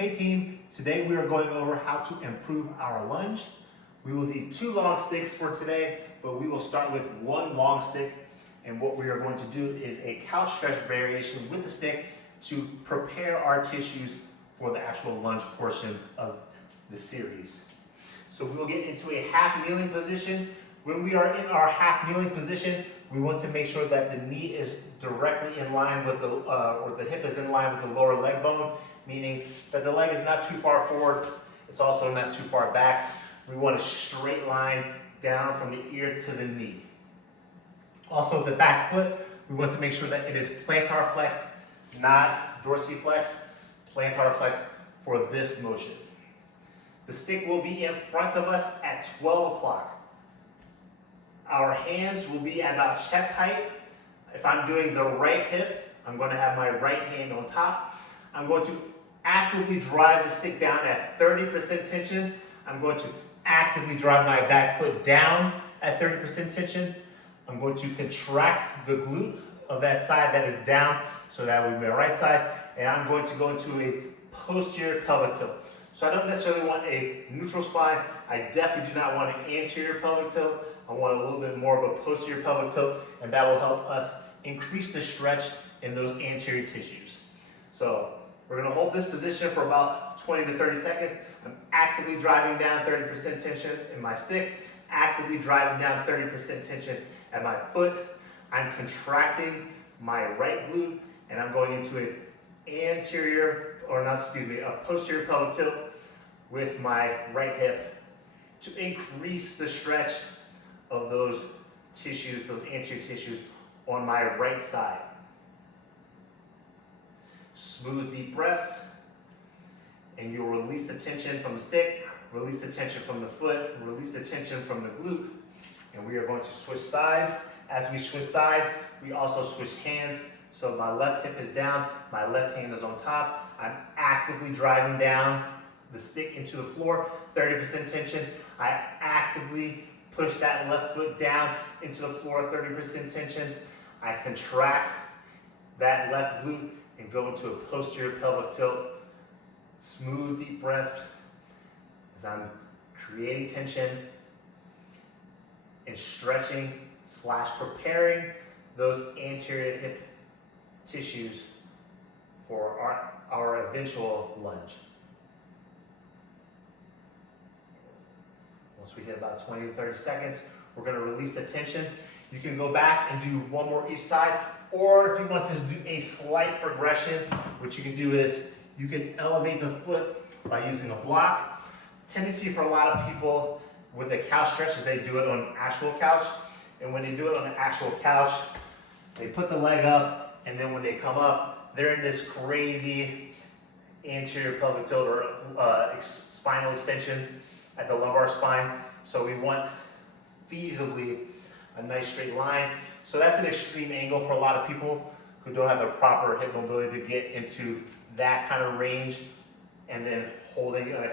Hey team, today we are going over how to improve our lunge. We will need 2 long sticks for today, but we will start with 1 long stick. And what we are going to do is a couch stretch variation with the stick to prepare our tissues for the actual lunge portion of the series. So we will get into a half kneeling position. When we are in our half kneeling position, we want to make sure that the knee is directly in line with or the hip is in line with the lower leg bone, meaning that the leg is not too far forward, it's also not too far back. We want a straight line down from the ear to the knee. Also, the back foot, we want to make sure that it is plantar flexed, not dorsiflexed, plantar flexed for this motion. The stick will be in front of us at 12 o'clock. Our hands will be at about chest height. If I'm doing the right hip, I'm going to have my right hand on top. I'm going to actively drive the stick down at 30% tension. I'm going to actively drive my back foot down at 30% tension. I'm going to contract the glute of that side that is down, so that would be my right side, and I'm going to go into a posterior pelvic tilt. So I don't necessarily want a neutral spine. I definitely do not want an anterior pelvic tilt. I want a little bit more of a posterior pelvic tilt, and that will help us increase the stretch in those anterior tissues. So we're going to hold this position for about 20 to 30 seconds. I'm actively driving down 30% tension in my stick, actively driving down 30% tension at my foot. I'm contracting my right glute, and I'm going into a posterior pelvic tilt with my right hip to increase the stretch of those tissues, those anterior tissues on my right side. Smooth, deep breaths, and you'll release the tension from the stick, release the tension from the foot, release the tension from the glute, and we are going to switch sides. As we switch sides, we also switch hands. So my left hip is down, my left hand is on top. I'm actively driving down the stick into the floor, 30% tension. I actively push that left foot down into the floor, 30% tension. I contract that left glute and go into a posterior pelvic tilt. Smooth, deep breaths as I'm creating tension and stretching / preparing those anterior hip tissues for our eventual lunge. Once we hit about 20 to 30 seconds, we're going to release the tension. You can go back and do 1 more each side, or if you want to do a slight progression, what you can do is you can elevate the foot by using a block. Tendency for a lot of people with a couch stretch is they do it on an actual couch, and when they do it on an actual couch, they put the leg up, and then when they come up, they're in this crazy anterior pelvic tilt or spinal extension at the lumbar spine. So we want feasibly a nice straight line. So that's an extreme angle for a lot of people who don't have the proper hip mobility to get into that kind of range and then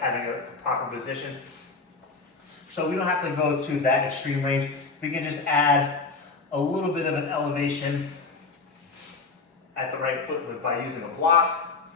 having a proper position. So we don't have to go to that extreme range. We can just add a little bit of an elevation at the right foot by using a block.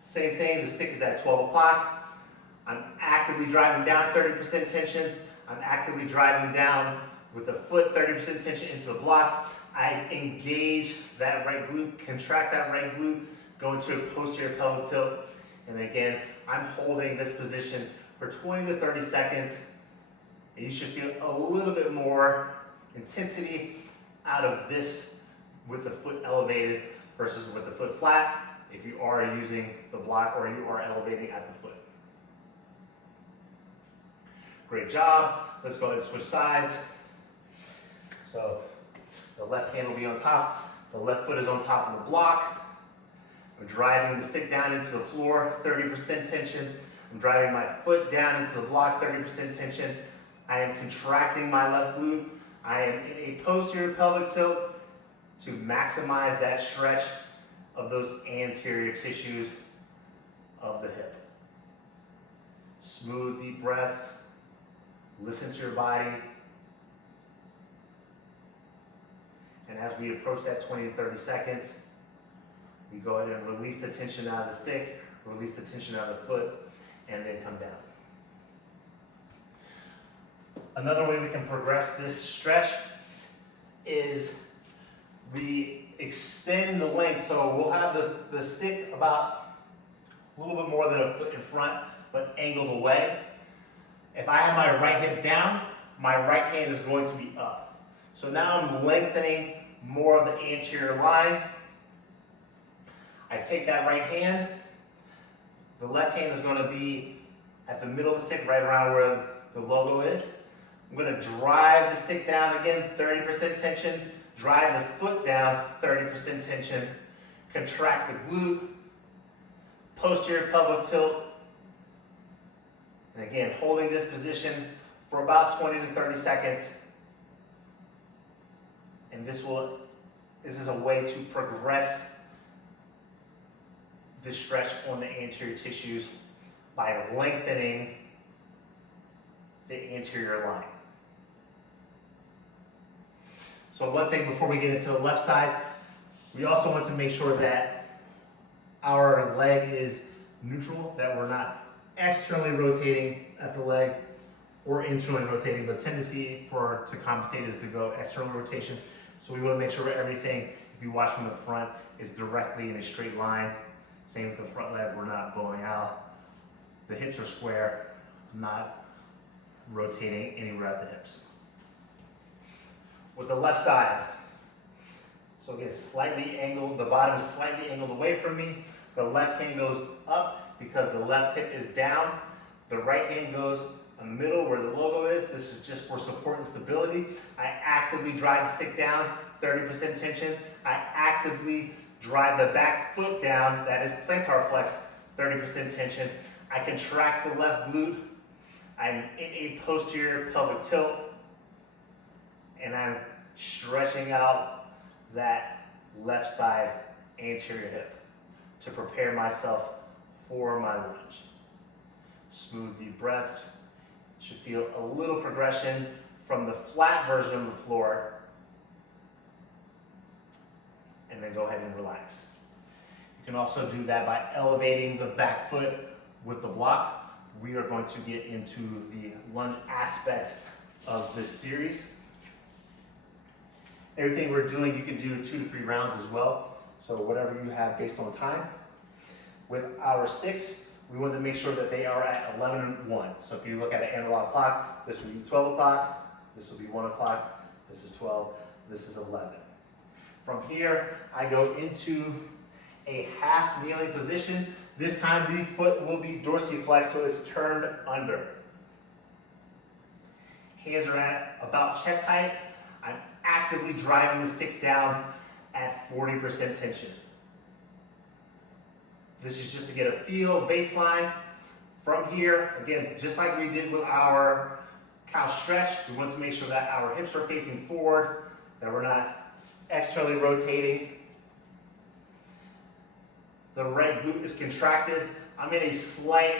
Same thing, the stick is at 12 o'clock. I'm actively driving down 30% tension. I'm actively driving down with the foot 30% tension into the block. I engage that right glute, contract that right glute, go into a posterior pelvic tilt. And again, I'm holding this position for 20 to 30 seconds. And you should feel a little bit more intensity out of this with the foot elevated versus with the foot flat if you are using the block or you are elevating at the foot. Great job. Let's go ahead and switch sides. So the left hand will be on top, the left foot is on top of the block. I'm driving the stick down into the floor, 30% tension. I'm driving my foot down into the block, 30% tension. I am contracting my left glute. I am in a posterior pelvic tilt to maximize that stretch of those anterior tissues of the hip. Smooth, deep breaths. Listen to your body. And as we approach that 20 to 30 seconds, we go ahead and release the tension out of the stick, release the tension out of the foot, and then come down. Another way we can progress this stretch is we extend the length. So we'll have the stick about a little bit more than a foot in front, but angled away. If I have my right hip down, my right hand is going to be up. So now I'm lengthening more of the anterior line. I take that right hand. The left hand is going to be at the middle of the stick, right around where the logo is. I'm going to drive the stick down again, 30% tension. Drive the foot down, 30% tension. Contract the glute. Posterior pelvic tilt. And again, holding this position for about 20 to 30 seconds. And this is a way to progress the stretch on the anterior tissues by lengthening the anterior line. So one thing before we get into the left side, we also want to make sure that our leg is neutral, that we're not externally rotating at the leg or internally rotating. The tendency to compensate is to go external rotation. So we want to make sure everything, if you watch from the front, is directly in a straight line. Same with the front leg, we're not bowing out. The hips are square, not rotating anywhere at the hips. With the left side, so again, slightly angled, the bottom is slightly angled away from me. The left hand goes up because the left hip is down. The right hand goes in the middle where the logo is. This is just for support and stability. I actively drive the stick down, 30% tension. I actively drive the back foot down, that is plantar flex, 30% tension. I contract the left glute. I'm in a posterior pelvic tilt, and I'm stretching out that left side anterior hip to prepare myself for my lunge. Smooth, deep breaths. Should feel a little progression from the flat version of the floor, and then go ahead and relax. You can also do that by elevating the back foot with the block. We are going to get into the lunge aspect of this series. Everything we're doing, you can do 2 to 3 rounds as well. So whatever you have based on time. With our sticks, we want to make sure that they are at 11 and 1. So if you look at an analog clock, this will be 12 o'clock, this will be 1 o'clock, this is 12, this is 11. From here, I go into a half kneeling position. This time the foot will be dorsiflexed, so it's turned under. Hands are at about chest height. I'm actively driving the sticks down at 40% tension. This is just to get a feel, baseline. From here, again, just like we did with our cow stretch, we want to make sure that our hips are facing forward, that we're not externally rotating. The right glute is contracted. I'm in a slight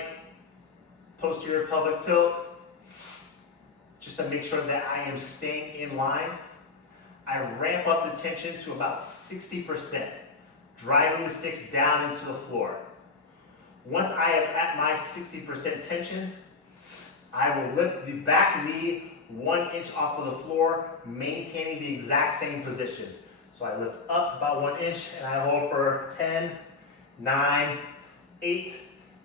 posterior pelvic tilt, just to make sure that I am staying in line. I ramp up the tension to about 60%, driving the sticks down into the floor. Once I am at my 60% tension, I will lift the back knee 1 inch off of the floor, maintaining the exact same position. So I lift up about 1 inch and I hold for 10, 9, 8,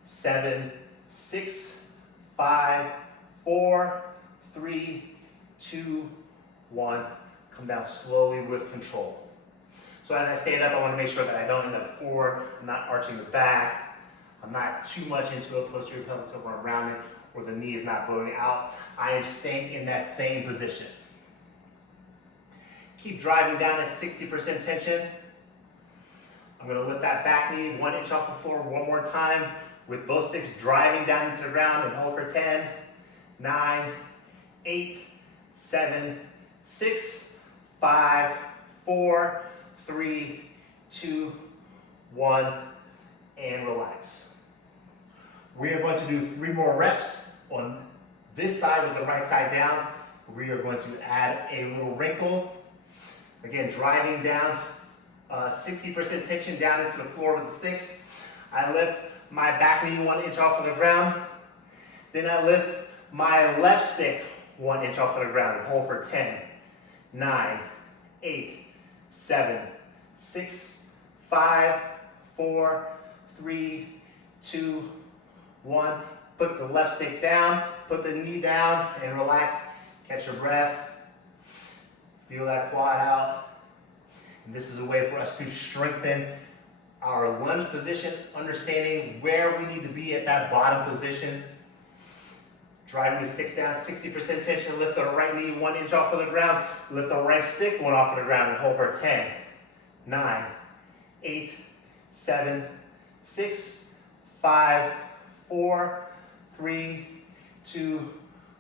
7, 6, 5, 4, 3, 2, 1. Come down slowly with control. So as I stand up, I want to make sure that I don't end up forward, I'm not arching the back, I'm not too much into a posterior pelvic tilt where I'm rounding, or the knee is not bowing out. I am staying in that same position. Keep driving down at 60% tension. I'm going to lift that back knee 1 inch off the floor one more time with both sticks driving down into the ground, and hold for 10, 9, 8, 7, 6, 5, 4, 3, 2, 1, and relax. We are going to do 3 more reps on this side with the right side down. We are going to add a little wrinkle. Again, driving down 60% tension down into the floor with the sticks. I lift my back knee 1 inch off of the ground. Then I lift my left stick 1 inch off of the ground and hold for 10, 9, 8, 7, 6, 5, 4, 3, 2, 1. Put the left stick down, put the knee down, and relax. Catch your breath. Feel that quad out. And this is a way for us to strengthen our lunge position, understanding where we need to be at that bottom position. Driving the sticks down, 60% tension. Lift the right knee 1 inch off of the ground. Lift the right stick 1 off of the ground and hold for 10, 9, 8, 7, 6, 5, 4, 3, 2,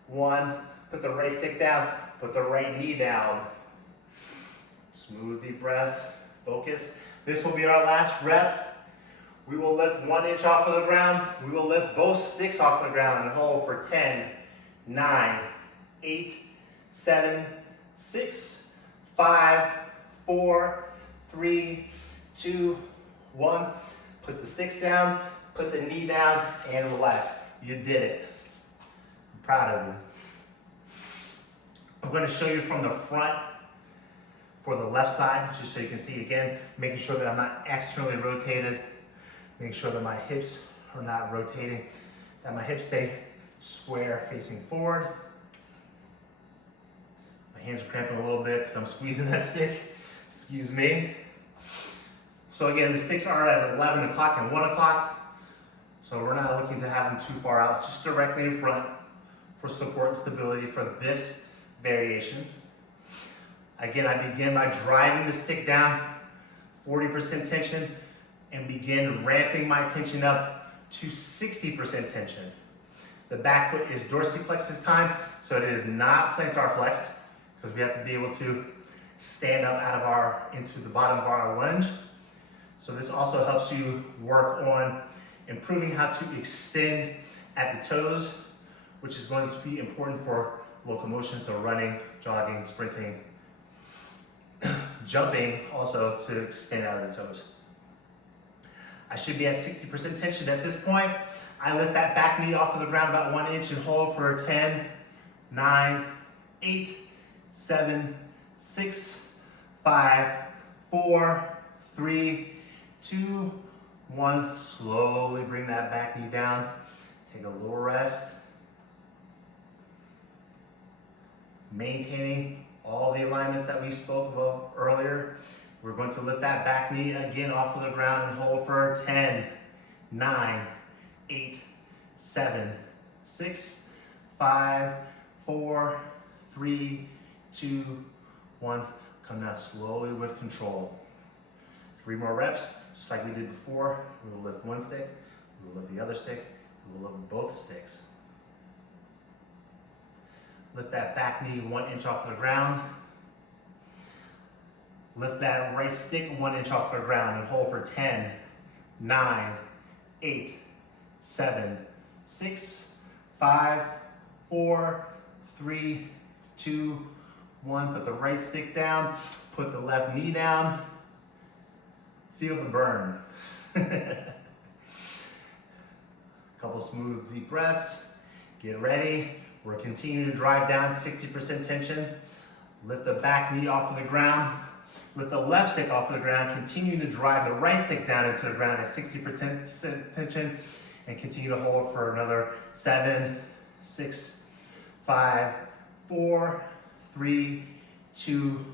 1. Put the right stick down, put the right knee down. Smooth deep breaths, focus. This will be our last rep. We will lift 1 inch off of the ground. We will lift both sticks off the ground and hold for 10, 9, 8, 7, 6, 5, 4, 3, 2, 1. Put the sticks down, put the knee down, and relax. You did it. I'm proud of you. I'm going to show you from the front for the left side, just so you can see again, making sure that I'm not externally rotated, making sure that my hips are not rotating, that my hips stay square facing forward. My hands are cramping a little bit because I'm squeezing that stick, excuse me. So again, the sticks are at 11 o'clock and 1 o'clock, so we're not looking to have them too far out, just directly in front for support and stability for this variation. Again, I begin by driving the stick down, 40% tension, and begin ramping my tension up to 60% tension. The back foot is dorsiflexed this time, so it is not plantar flexed, because we have to be able to stand up into the bottom of our lunge. So this also helps you work on improving how to extend at the toes, which is going to be important for locomotion, so running, jogging, sprinting, jumping, also to extend out of the toes. I should be at 60% tension at this point. I lift that back knee off of the ground about 1 inch and hold for 10, 9, 8, 7, 6, 5, 4, 3, 2, 1. Slowly bring that back knee down. Take a little rest. Maintaining all the alignments that we spoke of earlier. We're going to lift that back knee again off of the ground and hold for 10, 9, 8, 7, 6, 5, 4, 3, 2, 1. Come down slowly with control. 3 more reps, just like we did before. We will lift one stick, we will lift the other stick, we will lift both sticks. Lift that back knee 1 inch off the ground. Lift that right stick 1 inch off the ground and hold for 10, 9, 8, 7, 6, 5, 4, 3, 2, 1. Put the right stick down, put the left knee down. Feel the burn. Couple smooth deep breaths. Get ready. We're continuing to drive down 60% tension. Lift the back knee off of the ground. Lift the left stick off of the ground. Continue to drive the right stick down into the ground at 60% tension. And continue to hold for another 7, 6, 5, 4, 3, 2,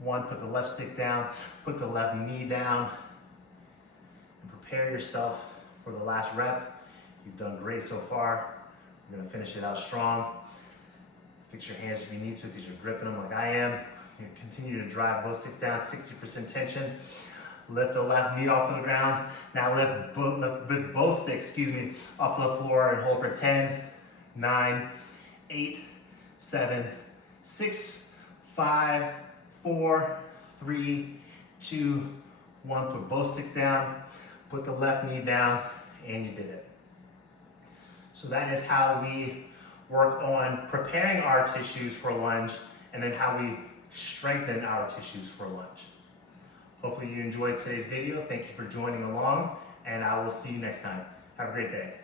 1. Put the left stick down. Put the left knee down. And prepare yourself for the last rep. You've done great so far. We're gonna finish it out strong. Fix your hands if you need to because you're gripping them like I am. You continue to drive both sticks down, 60% tension. Lift the left knee off of the ground. Now lift both sticks, off the floor and hold for 10, 9, 8, 7, 6, 5, 4, 3, 2, 1. Put both sticks down, put the left knee down, and you did it. So that is how we work on preparing our tissues for lunge and then how we strengthen our tissues for lunge. Hopefully you enjoyed today's video. Thank you for joining along, and I will see you next time. Have a great day.